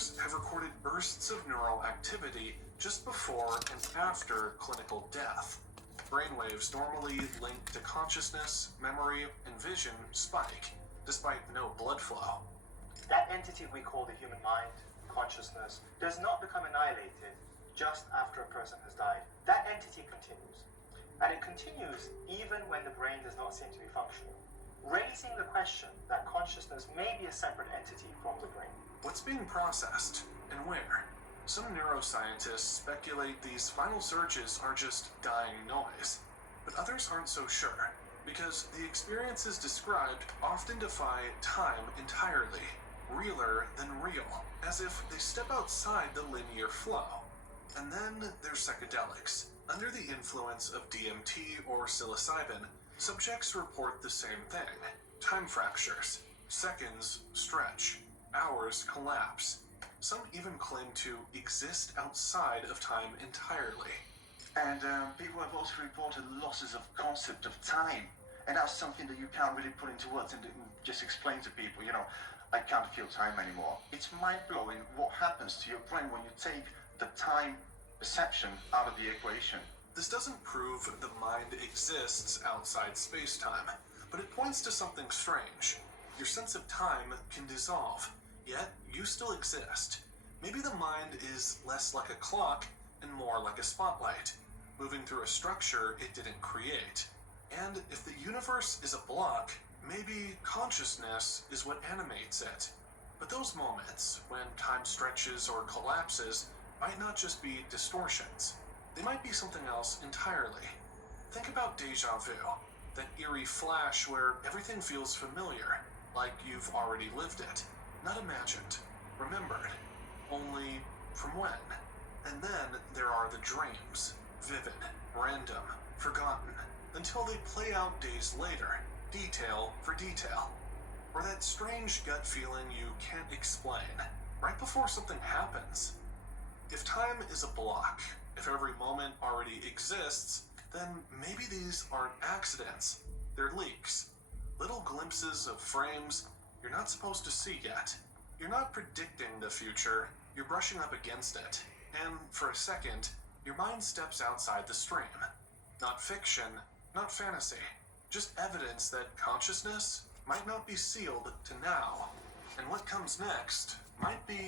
investigators have recorded bursts of neural activity just before and after clinical death. Brainwaves normally linked to consciousness, memory, and vision spike, despite no blood flow. That entity we call the human mind, consciousness, does not become annihilated just after a person has died. That entity continues. And it continues even when the brain does not seem to be functioning, raising the question that consciousness may be a separate entity from the brain. What's being processed, and where? Some neuroscientists speculate these final surges are just dying noise, but others aren't so sure, because the experiences described often defy time entirely, realer than real, as if they step outside the linear flow. And then there's psychedelics. Under the influence of DMT or psilocybin, subjects report the same thing. Time fractures, seconds stretch, hours collapse. Some even claim to exist outside of time entirely. And people have also reported losses of concept of time. And that's something that you can't really put into words and just explain to people, I can't feel time anymore. It's mind-blowing what happens to your brain when you take the time perception out of the equation. This doesn't prove the mind exists outside space-time, but it points to something strange. Your sense of time can dissolve, yet you still exist. Maybe the mind is less like a clock and more like a spotlight, moving through a structure it didn't create. And if the universe is a block, maybe consciousness is what animates it. But those moments, when time stretches or collapses, might not just be distortions. They might be something else entirely. Think about deja vu, that eerie flash where everything feels familiar, like you've already lived it. Not imagined, remembered, only from when? And then there are the dreams, vivid, random, forgotten, until they play out days later, detail for detail. Or that strange gut feeling you can't explain, right before something happens. If time is a block, if every moment already exists, then maybe these aren't accidents. They're leaks. Little glimpses of frames you're not supposed to see yet. You're not predicting the future, you're brushing up against it. And for a second, your mind steps outside the stream. Not fiction, not fantasy. Just evidence that consciousness might not be sealed to now. And what comes next might be